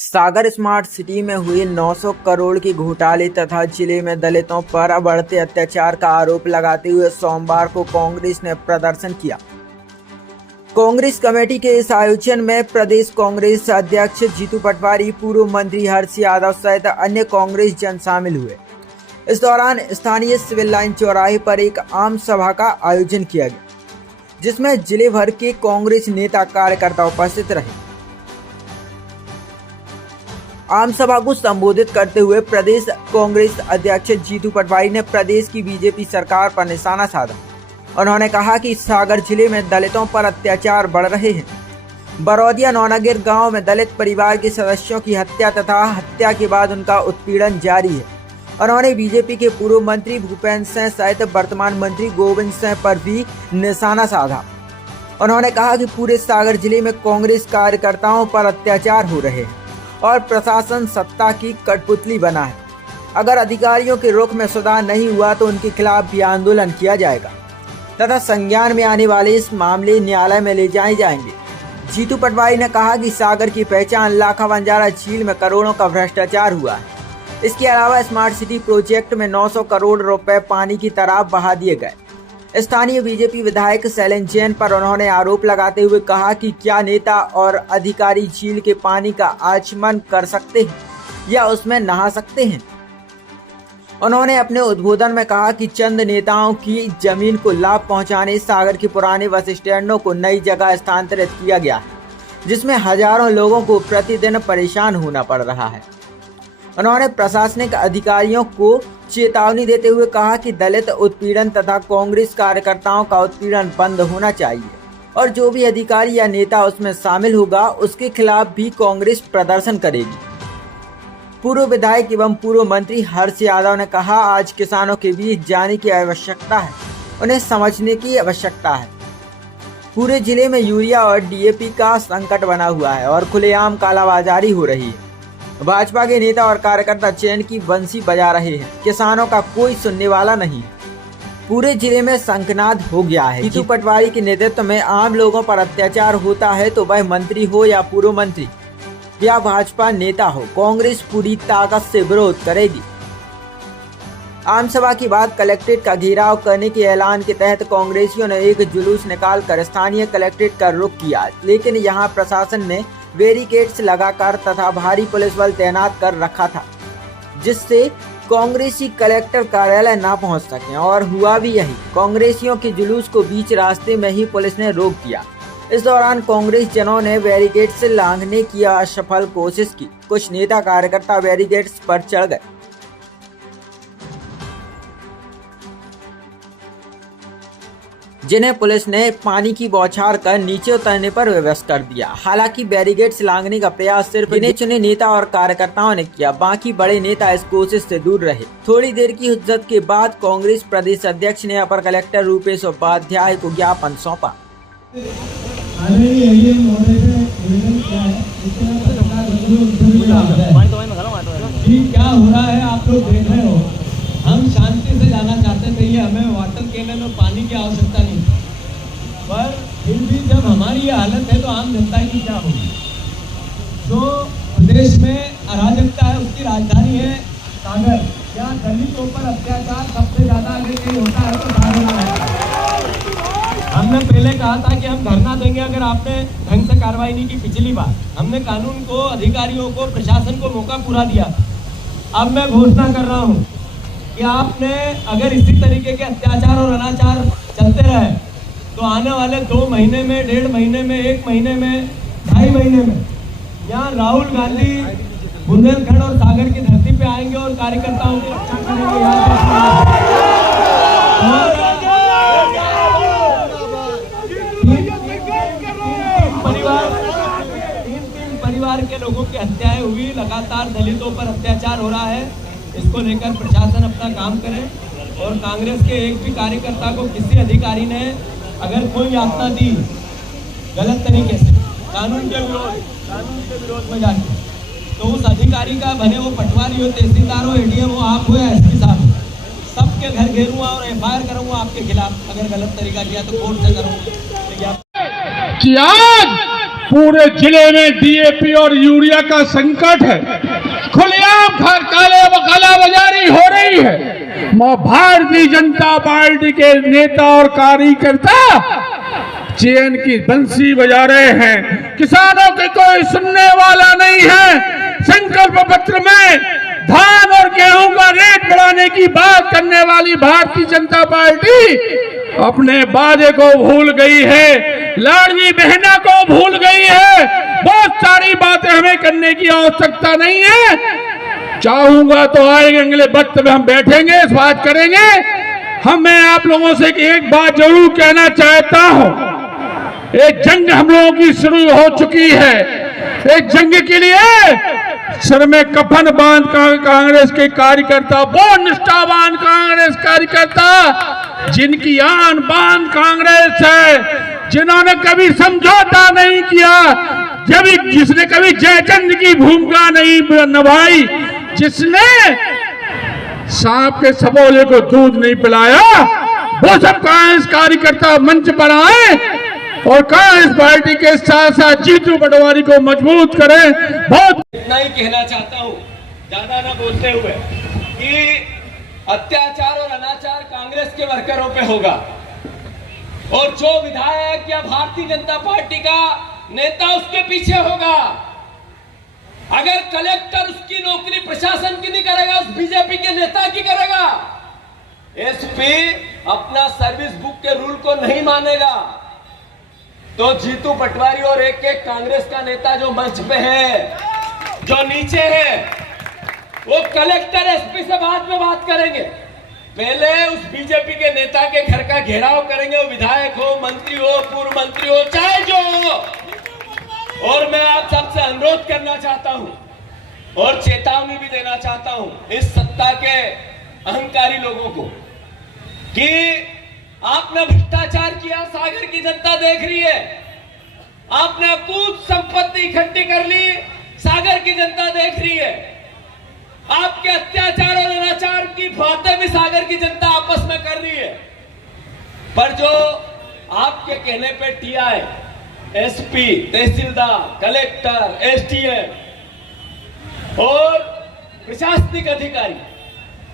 सागर smart city में हुए 900 करोड़ के घोटाले तथा जिले में दलितों पर बढ़ते अत्याचार का आरोप लगाते हुए सोमवार को कांग्रेस ने प्रदर्शन किया। कांग्रेस कमेटी के इस आयोजन में प्रदेश कांग्रेस अध्यक्ष जीतू पटवारी, पूर्व मंत्री हर्ष यादव सहित अन्य कांग्रेस जन शामिल हुए। इस दौरान स्थानीय सिविल लाइन चौराहे पर एक आम सभा का आयोजन किया गया, जिसमें जिले भर के कांग्रेस नेता कार्यकर्ता उपस्थित रहे। आम सभा को संबोधित करते हुए प्रदेश कांग्रेस अध्यक्ष जीतू पटवारी ने प्रदेश की बीजेपी सरकार पर निशाना साधा। उन्होंने कहा कि सागर जिले में दलितों पर अत्याचार बढ़ रहे हैं। बरौदिया नौनागिर गांव में दलित परिवार के सदस्यों की हत्या तथा हत्या के बाद उनका उत्पीड़न जारी है। उन्होंने बीजेपी के पूर्व मंत्री भूपेंद्र सिंह सहित वर्तमान मंत्री गोविंद सिंह पर भी निशाना साधा। उन्होंने कहा कि पूरे सागर जिले में कांग्रेस कार्यकर्ताओं पर अत्याचार हो रहे हैं और प्रशासन सत्ता की कठपुतली बना है। अगर अधिकारियों के रुख में सुधार नहीं हुआ तो उनके खिलाफ भी आंदोलन किया जाएगा तथा संज्ञान में आने वाले इस मामले न्यायालय में ले जाए जाएंगे। जीतू पटवारी ने कहा कि सागर की पहचान लाखा बंजारा झील में करोड़ों का भ्रष्टाचार हुआ है। इसके अलावा स्मार्ट सिटी प्रोजेक्ट में 900 करोड़ रुपए पानी की तरह बहा दिए गए। स्थानीय बीजेपी विधायक शैलेंद्र जैन पर उन्होंने आरोप लगाते हुए कहा कि क्या नेता और अधिकारी झील के पानी का आचमन कर सकते हैं या उसमें नहा सकते हैं। उन्होंने अपने उद्बोधन में कहा कि चंद नेताओं की जमीन को लाभ पहुंचाने सागर के पुराने बस स्टैंडों को नई जगह स्थानांतरित किया गया है, जिसमें हजारों लोगों को प्रतिदिन परेशान होना पड़ रहा है। उन्होंने प्रशासनिक अधिकारियों को चेतावनी देते हुए कहा कि दलित उत्पीड़न तथा कांग्रेस कार्यकर्ताओं का उत्पीड़न बंद होना चाहिए और जो भी अधिकारी या नेता उसमें शामिल होगा उसके खिलाफ भी कांग्रेस प्रदर्शन करेगी। पूर्व विधायक एवं पूर्व मंत्री हर्ष यादव ने कहा, आज किसानों के बीच जाने की आवश्यकता है, उन्हें समझने की आवश्यकता है। पूरे जिले में यूरिया और डीएपी का संकट बना हुआ है और खुलेआम कालाबाजारी हो रही है। भाजपा के नेता और कार्यकर्ता चैन की बंसी बजा रहे हैं, किसानों का कोई सुनने वाला नहीं। पूरे जिले में शंखनाद हो गया है। जीतू पटवारी के नेतृत्व में आम लोगों पर अत्याचार होता है तो वह मंत्री हो या पूर्व मंत्री या भाजपा नेता हो, कांग्रेस पूरी ताकत से विरोध करेगी। आम सभा के बाद कलेक्ट्रेट का घेराव करने के ऐलान के तहत कांग्रेसियों ने एक जुलूस निकालकर स्थानीय कलेक्ट्रेट का रुख किया, लेकिन यहां प्रशासन ने बैरिकेड्स लगाकर तथा भारी पुलिस बल तैनात कर रखा था, जिससे कांग्रेसी कलेक्टर कार्यालय ना पहुंच सके और हुआ भी यही। कांग्रेसियों के जुलूस को बीच रास्ते में ही पुलिस ने रोक दिया। इस दौरान कांग्रेस जनों ने बैरिकेड्स लांघने की असफल कोशिश की। कुछ नेता कार्यकर्ता बैरिकेड्स पर चढ़ गए, जिन्हें पुलिस ने पानी की बौछार कर नीचे उतरने पर विवश कर दिया। हालांकि बैरिकेड्स लांघने का प्रयास सिर्फ गिने चुने नेता और कार्यकर्ताओं ने किया, बाकी बड़े नेता इस कोशिश से दूर रहे। थोड़ी देर की हुज्जत के बाद कांग्रेस प्रदेश अध्यक्ष ने अपर कलेक्टर रूपेश उपाध्याय को ज्ञापन सौंपा। क्या हो रहा है आप लोग देख रहे हो। हम शांति से जाना चाहते थे, ये हमें वाटर कैनन और पानी की आवश्यकता नहीं, पर फिर भी जब हमारी ये हालत है तो आम जनता की क्या होगी। जो प्रदेश में अराजकता है उसकी राजधानी है सागर। क्या दलितों पर अत्याचार सबसे ज्यादा अगर कहीं होता है तो सागर है। हमने पहले कहा था कि हम धरना देंगे अगर आपने ढंग से कार्रवाई नहीं की। पिछली बार हमने कानून को, अधिकारियों को, प्रशासन को मौका पूरा दिया। अब मैं घोषणा कर रहा हूँ कि आपने अगर इसी तरीके के अत्याचार और अनाचार चलते रहे तो आने वाले 2 महीने में, 1.5 महीने में, 1 महीने में, 2.5 महीने में यहाँ राहुल गांधी बुंदेलखंड और सागर की धरती पे आएंगे और कार्यकर्ताओं की रक्षा करेंगे। तीन परिवार के लोगों की हत्याएं हुई, लगातार दलितों पर अत्याचार हो रहा है। इसको लेकर प्रशासन अपना काम करे और कांग्रेस के एक भी कार्यकर्ता को किसी अधिकारी ने अगर कोई यातना दी गलत तरीके से कानून के विरोध में जाके, तो उस अधिकारी का, भले वो पटवारी हो, तहसीलदार हो, एडीएम हो, आप हो या एसपी साहब हो, सबके घर घेरूंगा और एफआईआर करूंगा आपके खिलाफ। अगर गलत तरीका किया तो कोर्ट से करूंगा। पूरे जिले में डीएपी और यूरिया का संकट है, खुलेआम काला बाजारी हो रही है। भारतीय जनता पार्टी के नेता और कार्यकर्ता चैन की बंसी बजा रहे हैं, किसानों के कोई सुनने वाला नहीं है। संकल्प पत्र में धान और गेहूं का रेट बढ़ाने की बात करने वाली भारतीय जनता पार्टी अपने वादे को भूल गई है, लाडली बहना को भूल गई है। बहुत सारी बातें हमें करने की आवश्यकता नहीं है। चाहूंगा तो आएंगे अगले वक्त में हम बैठेंगे, इस बात करेंगे। मैं आप लोगों से एक बात जरूर कहना चाहता हूं, एक जंग हम लोगों की शुरू हो चुकी है। एक जंग के लिए सर में कफन बांध कांग्रेस के कार्यकर्ता, बहुत निष्ठावान कांग्रेस कार्यकर्ता, जिनकी आन बान कांग्रेस है, जिन्होंने कभी समझौता नहीं किया, जिसने कभी जयचंद की भूमिका नहीं निभाई, जिसने सांप के सबोले को दूध नहीं पिलाया, वो सब कांग्रेस कार्यकर्ता मंच पर आए और कांग्रेस पार्टी के साथ साथ जीतू पटवारी को मजबूत करें। बहुत इतना ही कहना चाहता हूँ, ज्यादा ना बोलते हुए, कि अत्याचार और अनाचार कांग्रेस के वर्करों पे होगा और जो विधायक या भारतीय जनता पार्टी का नेता उसके पीछे होगा। अगर कलेक्टर उसकी नौकरी प्रशासन की नहीं करेगा, उस बीजेपी के नेता की करेगा। एसपी अपना सर्विस बुक के रूल को नहीं मानेगा, तो जीतू पटवारी और एक एक कांग्रेस का नेता जो मंच पे है, जो नीचे है, वो कलेक्टर एसपी से बाद में बात करेंगे। पहले उस बीजेपी के नेता के घर का घेराव करेंगे, वो विधायक हो, मंत्री हो, पूर्व मंत्री हो, चाहे जो हो। और मैं आप सबसे अनुरोध करना चाहता हूं और चेतावनी भी देना चाहता हूं इस सत्ता के अहंकारी लोगों को, कि आपने भ्रष्टाचार किया, सागर की जनता देख रही है। आपने अकूत संपत्ति इकट्ठी कर ली, सागर की जनता देख रही है। आपके अत्याचार और अनाचार की बातें भी सागर की जनता आपस में कर रही है। पर जो आपके कहने पे टीआई, एसपी, तहसीलदार, कलेक्टर, एसडीएम और प्रशासनिक अधिकारी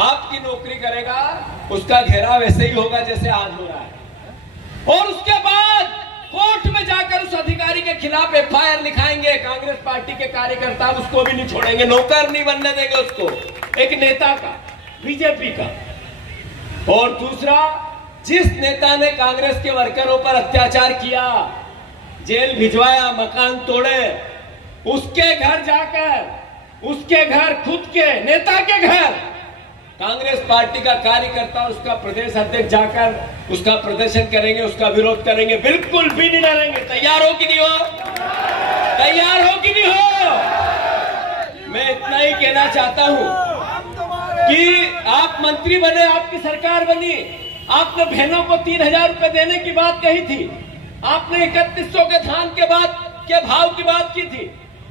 आपकी नौकरी करेगा, उसका घेराव वैसे ही होगा जैसे आज हो रहा है। और उसके बाद कोर्ट में जाकर उस अधिकारी के खिलाफ एफआईआर लिखाएंगे। कांग्रेस पार्टी के कार्यकर्ता उसको भी नहीं छोड़ेंगे, नौकर नहीं बनने देंगे उसको, एक नेता का, बीजेपी का। और दूसरा, जिस नेता ने कांग्रेस के वर्करों पर अत्याचार किया, जेल भिजवाया, मकान तोड़े, उसके घर जाकर, उसके घर, खुद के नेता के घर कांग्रेस पार्टी का कार्यकर्ता, उसका प्रदेश अध्यक्ष जाकर उसका प्रदर्शन करेंगे, उसका विरोध करेंगे, बिल्कुल भी नहीं डरेंगे। तैयार हो कि नहीं हो? तैयार हो कि नहीं हो? मैं इतना ही कहना चाहता हूं कि आप मंत्री बने, आपकी सरकार बनी, आपने बहनों को 3,000 रुपए देने की बात कही थी, आपने 3100 के धान के बाद के भाव की बात की थी,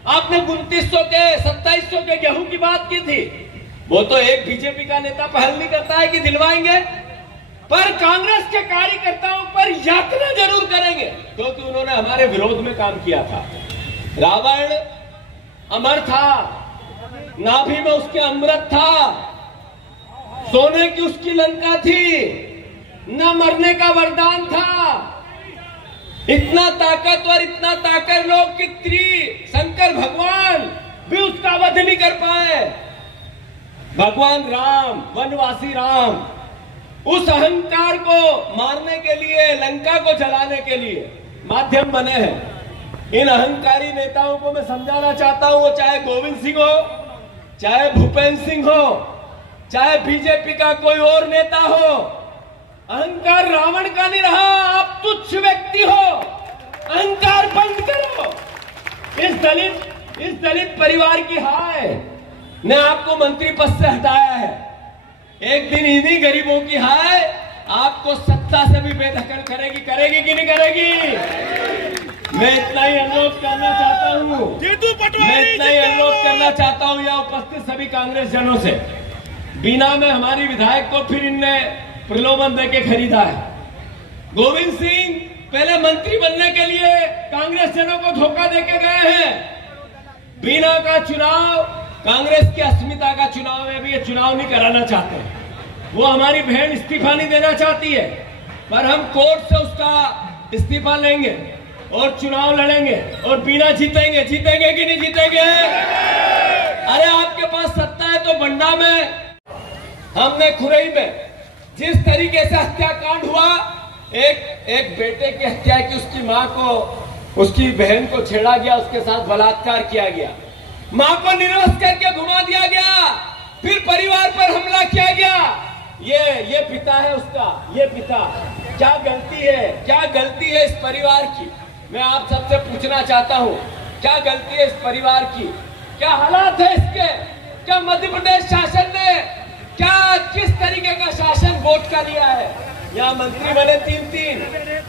आपने 2900 के 2700 के गेहूं की बात की थी। वो तो एक बीजेपी का नेता पहल नहीं करता है कि दिलवाएंगे, पर कांग्रेस के कार्यकर्ताओं पर यातना जरूर करेंगे, क्योंकि उन्होंने हमारे विरोध में काम किया था। रावण अमर था, नाभि में उसके अमृत था, सोने की उसकी लंका थी, न मरने का वरदान था। इतना ताकतवर, इतना ताकत लोग कि शंकर भगवान भी उसका वध नहीं कर पाए। भगवान राम, वनवासी राम, उस अहंकार को मारने के लिए, लंका को जलाने के लिए माध्यम बने हैं। इन अहंकारी नेताओं को मैं समझाना चाहता हूं, वो चाहे गोविंद सिंह हो, चाहे भूपेंद्र सिंह हो, चाहे बीजेपी का कोई और नेता हो, अहंकार रावण का नहीं रहा। आप तुच्छ व्यक्ति हो, अहंकार बंद करो। इस दलित परिवार की हाय ने आपको मंत्री पद से हटाया है। एक दिन इन्हीं गरीबों की हाय आपको सत्ता से भी बेदखल करेगी, करेगी कि नहीं करेगी? मैं इतना ही अनुरोध करना चाहता हूं, यहाँ उपस्थित सभी कांग्रेस जनों से। बीना में हमारी विधायक को फिर इनने प्रलोभन देके खरीदा है। गोविंद सिंह पहले मंत्री बनने के लिए कांग्रेस जनों को धोखा देके गए हैं। बीना का चुनाव कांग्रेस की अस्मिता का चुनाव है, भी ये चुनाव नहीं कराना चाहते। वो हमारी बहन इस्तीफा नहीं देना चाहती है, पर हम कोर्ट से उसका इस्तीफा लेंगे और चुनाव लड़ेंगे और बीना जीतेंगे। जीतेंगे कि नहीं जीतेंगे? अरे आपके पास सत्ता है तो बंडा में, हमने खुरई में जिस तरीके से हत्याकांड हुआ, एक बेटे की हत्या की, उसकी मां को, उसकी बहन को छेड़ा गया, उसके साथ बलात्कार किया गया, मां को निर्वस्त्र करके घुमा दिया गया, फिर परिवार पर हमला किया गया। ये पिता है उसका, ये पिता। क्या गलती है, क्या गलती है इस परिवार की? मैं आप सबसे पूछना चाहता हूं, क्या गलती है इस परिवार की? क्या हालात है इसके? क्या मध्य प्रदेश शासन ने क्या किस तरीके का शासन वोट का लिया है? यहाँ मंत्री बने 3-3,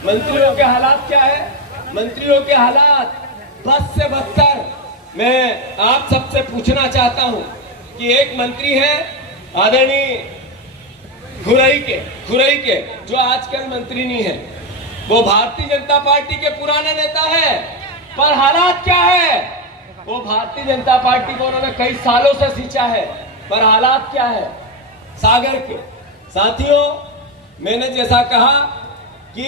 मंत्रियों के हालात क्या है? मंत्रियों के हालात बद से बदतर। मैं आप सबसे पूछना चाहता हूं कि एक मंत्री है आदरणीय खुरई के, जो आजकल मंत्री नहीं है, वो भारतीय जनता पार्टी के पुराने नेता है, पर हालात क्या है? वो भारतीय जनता पार्टी को उन्होंने कई सालों से सींचा है, पर हालात क्या है? सागर के साथियों, मैंने जैसा कहा कि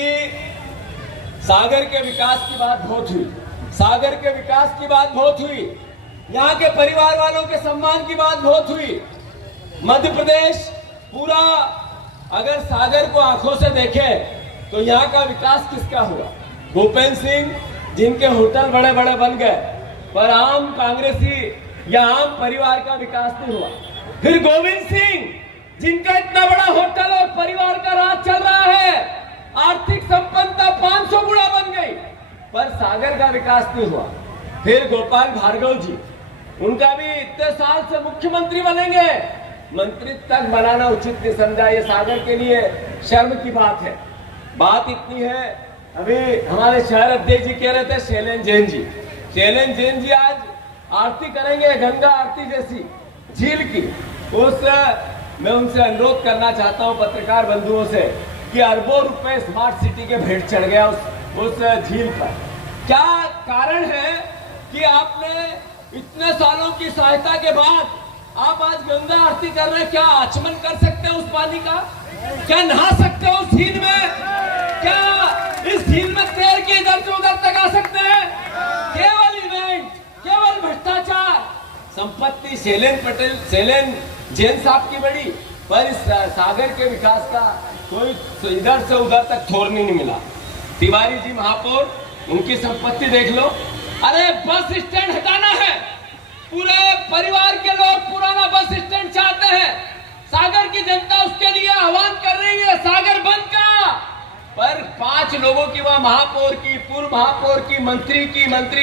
सागर के विकास की बात बहुत हुई, सागर के विकास की बात बहुत हुई, यहाँ के परिवार वालों के सम्मान की बात बहुत हुई। मध्य प्रदेश पूरा अगर सागर को आंखों से देखे तो यहाँ का विकास किसका हुआ? भूपेंद्र सिंह, जिनके होटल बड़े बड़े बन गए, पर आम कांग्रेसी या आम परिवार का विकास नहीं हुआ। फिर गोविंद सिंह, जिनका इतना बड़ा होटल और परिवार का राज चल रहा है, आर्थिक संपन्नता 500 गुना बन गई, पर सागर का विकास नहीं हुआ। फिर गोपाल भार्गव जी, उनका भी इतने साल से मुख्यमंत्री बनेंगे, मंत्री तक बनाना उचित नहीं समझा। ये सागर के लिए शर्म की बात है। बात इतनी है, अभी हमारे शहर अध्यक्ष जी कह रहे थे शैलेंद्र जैन जी आज आरती करेंगे, गंगा आरती जैसी झील की। मैं उनसे अनुरोध करना चाहता हूं, पत्रकार बंधुओं से, कि अरबों रुपए स्मार्ट सिटी के भेंट चढ़ गया उस झील पर। क्या कारण है कि आपने इतने सालों की सहायता के बाद आप आज गंगा आरती कर रहे हैं? क्या आचमन कर सकते हैं उस पानी का? क्या नहा सकते हो उस झील में? क्या इस झील में तैर के इधर से उधर तक आ सकते हैं? केवल इवेंट, केवल भ्रष्टाचार। संपत्ति शैलेंद्र जैन साहब की बड़ी, पर इस सागर के विकास का कोई इधर से उधर तक छोड़ने नहीं मिला। तिवारी जी महापौर, उनकी संपत्ति देख लो। अरे बस स्टैंड हटाना है, पूरे परिवार के लोग पुराना बस स्टैंड चाहते हैं, सागर की जनता उसके लिए आह्वान कर रही है, सागर बंद का। पर 5 लोगों की, वहां महापौर की, पूर्व महापौर की, मंत्री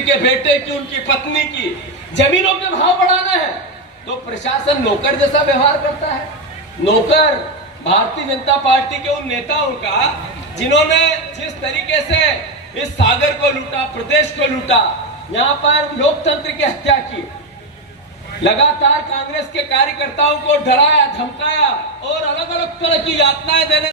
के बेटे की, उनकी पत्नी की जमीनों के भाव बढ़ाना है, तो प्रशासन नौकर जैसा व्यवहार करता है। नौकर भारतीय जनता पार्टी के उन नेताओं का जिन्होंने जिस तरीके से इस सागर को लूटा, प्रदेश को लूटा, यहाँ पर लोकतंत्र की हत्या की, लगातार कांग्रेस के कार्यकर्ताओं को डराया, धमकाया और अलग अलग तरह की यातनाएं देने